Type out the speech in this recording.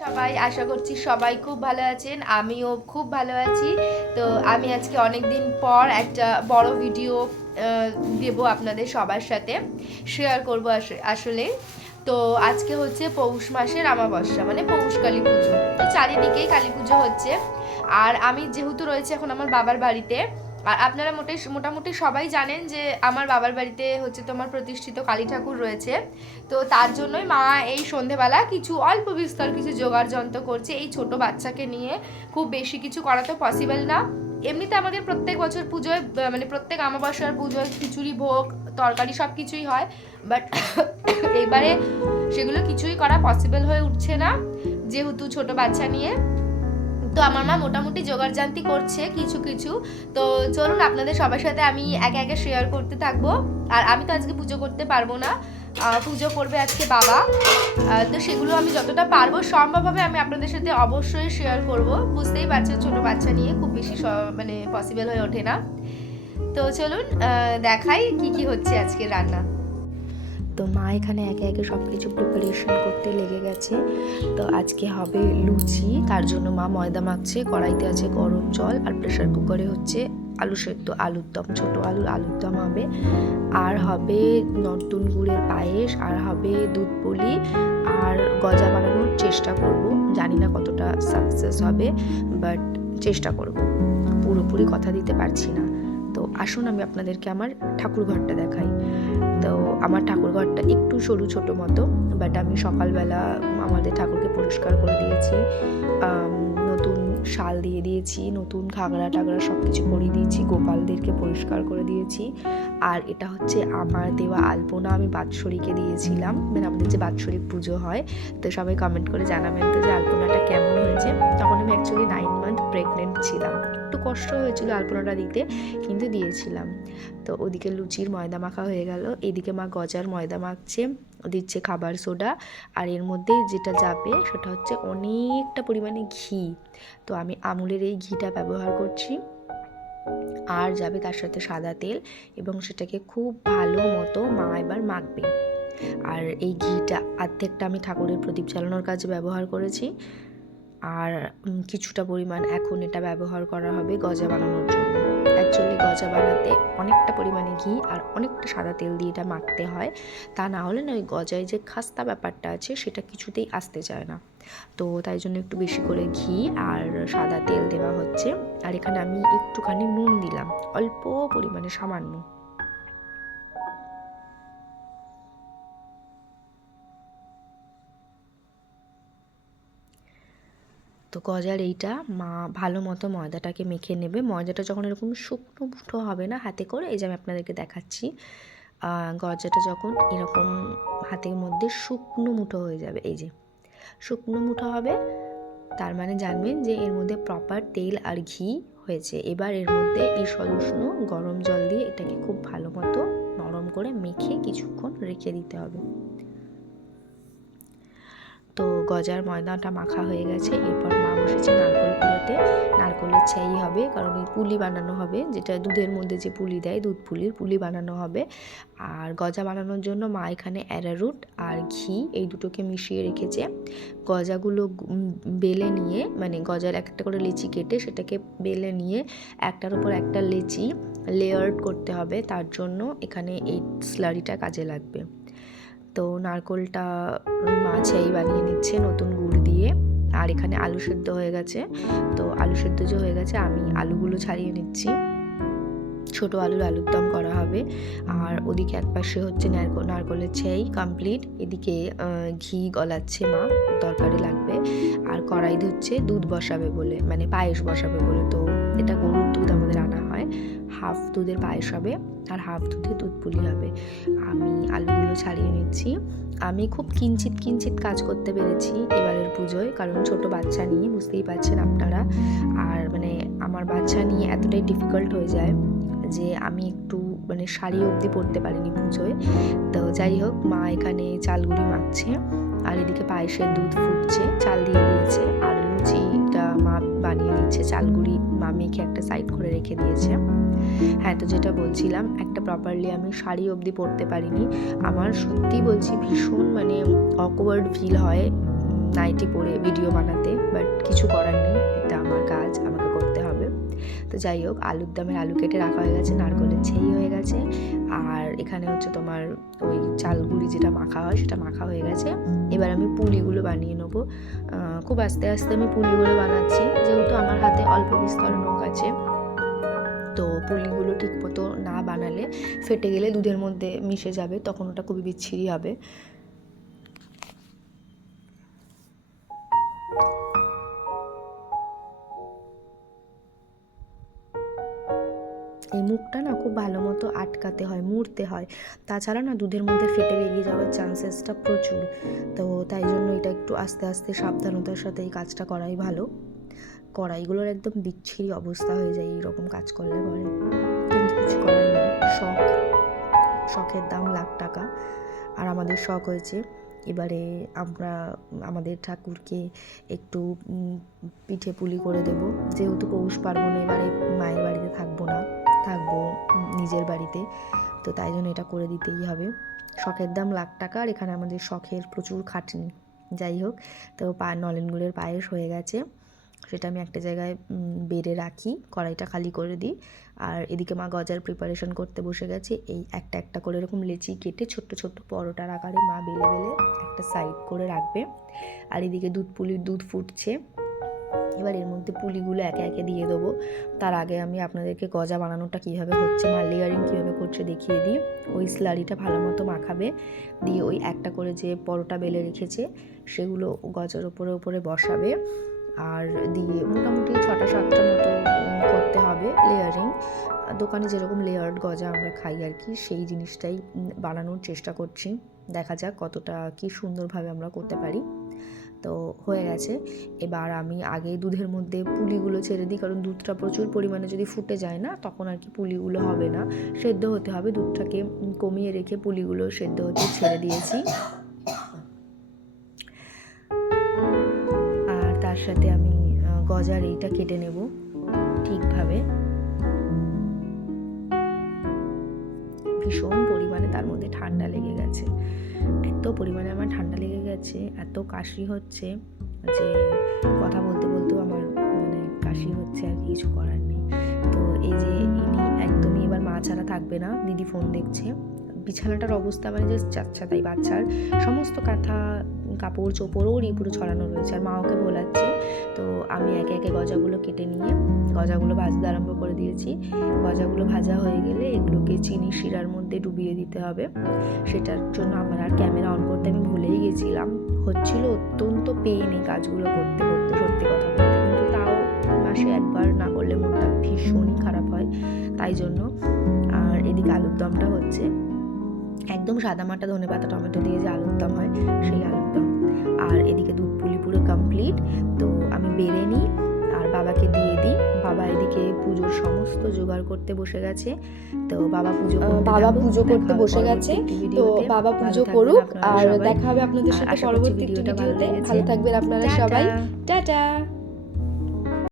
সবাই, আশা করছি সবাই খুব ভালো আছেন। আমিও খুব ভালো আছি। তো আমি আজকে অনেক দিন পর একটা বড় ভিডিও দেব আপনাদের সবার সাথে। শেয়ার করব আসলে। তো আজকে হচ্ছে পৌষ মাসের আমাবস্যা মানে পৌষ কালী পুজো। তো চারিদিকেই কালী পুজো হচ্ছে। আর আমি যেহেতু রয়েছে এখন আমার বাবার বাড়িতে আর আপনারা মোটে মোটামুটি সবাই জানেন যে আমার বাবার বাড়িতে হচ্ছে তোমার প্রতিষ্ঠিত কালী ঠাকুর রয়েছে। তো তার জন্যই মা এই সন্ধেবেলা কিছু অল্প বিস্তর কিছু জোগাড় যন্ত্র করছে এই ছোট বাচ্চাকে নিয়ে। খুব বেশি কিছু করা তো পসিবল না। এমনিতে আমাদের প্রত্যেক বছর পুজোয় মানে প্রত্যেক আমাবস্যার পুজোয় খিচুড়ি, ভোগ, তরকারি সব কিছুই হয়। বাট এবারে সেগুলো কিছুই করা পসিবল হয়ে উঠছে না, যেহেতু ছোট বাচ্চা নিয়ে। তো আমার মা মোটামুটি জোগাড়জান্তি করছে কিছু কিছু। তো চলুন আপনাদের সবার সাথে আমি একে একে শেয়ার করতে থাকব। আর আমি তো আজকে পুজো করতে পারব না। পুজো করবে আজকে বাবা। তো সেগুলো আমি যতটা পারব, সম্ভবভাবে আমি আপনাদের সাথে অবশ্যই শেয়ার করব। বুঝতেই পারছেন ছোট বাচ্চা নিয়ে খুব বেশি মানে পসিবল হয়ে ওঠে না। তো চলুন দেখাই কি কি হচ্ছে আজকে রান্না। তো মা এখানে একে একে সব কিছু প্রিপারেশন করতে লেগে গেছে। তো আজকে হবে লুচি, তার জন্য মা ময়দা মাখছে, কড়াইতে আছে গরম জল আর প্রেশার কুকারে হচ্ছে আলু সেদ্ধ, আলুর দম, ছোটো আলুর আলুর দম হবে। আর হবে নতুন গুড়ের পায়েস, আর হবে দুধ পুলি, আর গজা বানানোর চেষ্টা করব। জানি না কতটা সাকসেস হবে বাট চেষ্টা করব। পুরোপুরি কথা দিতে পারছি না। আসুন, আমি আপনাদেরকে আমার ঠাকুর ঘরটা দেখাই। তো আমার ঠাকুর ঘরটা একটু সরু ছোট মতো বাট আমি সকালবেলা আমাদের ঠাকুরকে পরিষ্কার করে দিয়েছি নতুন শাল দিয়ে দিয়েছি, নতুন খাগড়া টাগড়া সব কিছু করিয়ে দিয়েছি, গোপালদেরকে পরিষ্কার করে দিয়েছি। আর এটা হচ্ছে আমার দেওয়া আলপনা, আমি বাৎসরিকে দিয়েছিলাম। মানে আমাদের যে বাৎসরিক পুজো হয়, তো সবাই কমেন্ট করে জানাবেন তো যে আলপনাটা কেমন হয়েছে। তখন আমি অ্যাকচুয়ালি নাইন মান্থ প্রেগনেন্ট ছিলাম। কষ্ট হয়েছিল আলপনাটা দিতে কিন্তু দিয়েছিলাম। তো ওদিকে লুচির ময়দা মাখা হয়ে গেল। এদিকে মা গজার ময়দা মাখছে দিচ্ছে খাবার সোডা। আর এর মধ্যে যেটা যাবে সেটা হচ্ছে অনেকটা পরিমাণে ঘি। তো আমি আমুলের এই ঘিটা ব্যবহার করছি। আর যাবে তার সাথে সাদা তেল এবং সেটাকে খুব ভালো মতো মা এবার মাখবে। আর এই ঘিটা অর্ধেকটা আমি ঠাকুরের প্রদীপ জ্বালানোর কাজে ব্যবহার করেছি। আর কিছুটা পরিমাণ এখন এটা ব্যবহার করা হবে গজা বানানোর জন্য। অ্যাকচুয়ালি গজা বানাতে অনেকটা পরিমাণে ঘি আর অনেকটা সাদা তেল দিয়ে এটা মাখতে হয়। তা না হলে না ওই গজায় যে খাস্তা ব্যাপারটা আছে সেটা কিছুতেই আসতে চায় না। তো তাই জন্য একটু বেশি করে ঘি আর সাদা তেল দেওয়া হচ্ছে। আর এখানে আমি একটুখানি নুন দিলাম, অল্প পরিমাণে সামান্য। তো গজার এইটা। মা ভালো মতো ময়দাটাকে মেখে নেবে। ময়দাটা যখন এরকম শুকনো মুঠো হবে না হাতে করে, এই যে আমি আপনাদেরকে দেখাচ্ছি গজাটা যখন এরকম হাতের মধ্যে শুকনো মুঠো হয়ে যাবে, এই যে, শুকনো মুঠো হবে, তার মানে জানবেন যে এর মধ্যে প্রপার তেল আর ঘি হয়েছে। এবার এর মধ্যে এই সদুষ্ণ গরম জল দিয়ে এটাকে খুব ভালো মতো নরম করে মেখে কিছুক্ষণ রেখে দিতে হবে। তো গজার ময়দাটা মাখা হয়ে গেছে, এরপর মা বসেছে নারকল নারকলের ছাই হবে, কারণ এই পুলি বানানো হবে, যেটা দুধের মধ্যে যে পুলি দেয়, দুধ পুলির পুলি বানানো হবে। আর গজা বানানোর জন্য মা এখানে অ্যারারুট আর ঘি এই দুটোকে মিশিয়ে রেখেছে। গজাগুলো বেলে নিয়ে মানে গজার একটা করে লেচি কেটে সেটাকে বেলে নিয়ে একটার উপর একটা লেচি লেয়ার্ড করতে হবে। তার জন্য এখানে এই স্লারিটা কাজে লাগবে। তো নারকোলটা মাছেই বানিয়ে নিচ্ছে নতুন আর এখানে আলু সেদ্ধ হয়ে গেছে। তো আলু সেদ্ধ যে হয়ে গেছে, আমি আলুগুলো ছাড়িয়ে নিচ্ছি। ছোট আলুর আলুর দম করা হবে। আর ওদিকে এক পাশে হচ্ছে নারকোল নারকলের ছেই কমপ্লিট এদিকে ঘি গলাচ্ছে মা, তরকারি লাগবে। আর কড়াই ধুচ্ছে দুধ বসাবে বলে মানে পায়েস বসাবে বলে। তো এটা গরুর দুধ হাফ দুধের পায়েস হবে আর হাফ দুধে দুধ পুলি হবে। আমি আলুগুলো ছাড়িয়ে নিচ্ছি। আমি খুব কিঞ্চিত কিঞ্চিত কাজ করতে পেরেছি এবারের পুজোয়, কারণ ছোট বাচ্চা নিয়ে, বুঝতেই পারছেন আপনারা। আর মানে আমার বাচ্চা নিয়ে এতটাই ডিফিকাল্ট হয়ে যায় যে আমি একটু মানে শাড়ি অবধি পরতে পারিনি পুজোয়। তো যাই হোক, মা এখানে চালগুড়ি মাখছে আর এদিকে পায়েসের দুধ ফুটছে, চাল দিয়ে দিয়েছে আর লুচিটা মা বানিয়ে দিচ্ছে। চালগুড়ি মা মেখে একটা সাইড করে রেখে দিয়েছে। হ্যাঁ তো যেটা বলছিলাম, একটা প্রপারলি আমি শাড়ি অবধি পরতে পারিনি। আমার সত্যি বলছি ভীষণ মানে অকওয়ার্ড ফিল হয় নাইটি পরে ভিডিও বানাতে বাট কিছু করার নেই, এটা আমার কাজ, আমাকে করতে হবে। তো যাই হোক, আলুর দামের আলু কেটে রাখা হয়ে গেছে, নারকলের ছেই হয়ে গেছে, আর এখানে হচ্ছে তোমার ওই চালগুড়ি যেটা মাখা হয়, সেটা মাখা হয়ে গেছে। এবার আমি পুলিগুলো বানিয়ে নেব। খুব আস্তে আস্তে আমি পুলিগুলো বানাচ্ছি, যেহেতু আমার হাতে অল্প বিস্তর নখ আছে। তো পুলিগুলো ঠিক মতো না বানালে ফেটে গেলে দুধের মধ্যে মিশে যাবে, তখন ওটা খুবই বিচ্ছিরি হবে। এই মুখটা না খুব ভালো মতো আটকাতে হয়, মুড়তে হয়। তাছাড়া না দুধের মধ্যে ফেটে বেরিয়ে যাওয়ার চান্সেসটা প্রচুর। তো তাই জন্য এটা একটু আস্তে আস্তে সাবধানতার সাথে এই কাজটা করাই ভালো। কড়াইগুলোর একদম বিচ্ছিরি অবস্থা হয়ে যায় এইরকম কাজ করলে পরে কিন্তু কিছু করার নেই। শখ। শখের দাম লাখ টাকা। আর আমাদের শখ হয়েছে এবারে আমরা, আমাদের ঠাকুরকে একটু পিঠে পুলি করে দেব। যেহেতু পৌষ পার্বণ এবারে মায়ের বাড়িতে থাকব না, থাকব নিজের বাড়িতে। তো তাই জন্য এটা করে দিতেই হবে। শখের দাম লাখ টাকা আর এখানে আমাদের শখের প্রচুর খাটনি। যাই হোক, তো পা নলেনগুলের পায়েস হয়ে গেছে। সেটা আমি একটা জায়গায় বেড়ে রাখি, কড়াইটা খালি করে দিই। আর এদিকে মা গজার প্রিপারেশন করতে বসে গেছে। এই একটা একটা করে এরকম লেচি কেটে ছোট্ট ছোট্ট পরোটার আকারে মা বেলে বেলে একটা সাইড করে রাখবে। আর এদিকে দুধ পুলির দুধ ফুটছে। এবার এর মধ্যে পুলিগুলো একে একে দিয়ে দেবো। তার আগে আমি আপনাদেরকে গজা বানানোটা কীভাবে হচ্ছে মা লেয়ারিং কীভাবে করছে দেখিয়ে দিই। ওই স্লারিটা ভালো মতো মাখাবে। দিয়ে ওই একটা করে যে পরোটা বেলে রেখেছে, সেগুলো গজার ওপরে ওপরে বসাবে। আর দিয়ে মোটামুটি ছটা, সাতটা মতো করতে হবে লেয়ারিং দোকানে যেরকম লেয়ার্ড গজা আমরা খাই আর কি, সেই জিনিসটাই বানানোর চেষ্টা করছি। দেখা যাক কতটা কি সুন্দরভাবে আমরা করতে পারি। তো হয়ে গেছে। এবার আমি আগে দুধের মধ্যে পুলিগুলো ছেড়ে দিই, কারণ দুধটা প্রচুর পরিমাণে যদি ফুটে যায় না, তখন আর কি পুলিগুলো হবে না। সেদ্ধ হতে হবে, দুধটাকে কমিয়ে রেখে পুলিগুলো সেদ্ধ হতে ছেড়ে দিয়েছি। সাথে আমি গজার এইটা কেটে নেব ঠিকভাবে। ভীষণ পরিমাণে তার মধ্যে ঠান্ডা লেগে গেছে। এত পরিমাণে আমার ঠান্ডা লেগে গেছে, এত কাশি হচ্ছে যে কথা বলতে বলতেও আমার মানে কাশি হচ্ছে আর কিছু করার নেই। তো এই যে ইনি একদমই এবার মা ছাড়া থাকবে না, দিদি ফোন দেখছে। বিছানাটার অবস্থা মানে যে চাচ্ছা তাই বাচ্চার। সমস্ত কাঁথা কাপড় চোপড়ও পুরো ছড়ানো রয়েছে। আর মা ওকে বলাচ্ছে, তো আমি একে একে গজাগুলো কেটে নিয়ে গজাগুলো ভাজতে আরম্ভ করে দিয়েছি। গজাগুলো ভাজা হয়ে গেলে এগুলোকে চিনি শিরার মধ্যে ডুবিয়ে দিতে হবে। সেটার জন্য আমার আর ক্যামেরা অন করতে আমি ভুলেই গেছিলাম। হচ্ছিল অত্যন্ত পেন এই কাজগুলো করতে করতে, সত্যি কথা বলতে। কিন্তু তাও মাসে একবার না করলে মনটা ভীষণই খারাপ হয়। তাই জন্য আর এদিকে আলুর দমটা একদম সাদা মাটা ধনে পাতা টমেটো দিয়ে যে আলুর দম হয় সেই আলুর দম। আর এদিকে দুধ পুলি পুরো কমপ্লিট তো আমি বেড়ে নিই আর বাবাকে দিয়ে দিই। বাবা এদিকে পুজোর সমস্ত জোগাড় করতে বসে গেছে। তো বাবা পুজো বাবা পুজো করতে বসে গেছে। তো বাবা পুজো করুক আর দেখা হবে আপনাদের সাথে পরবর্তী ভিডিওতে। ভালো থাকবেন আপনারা সবাই। টাটা।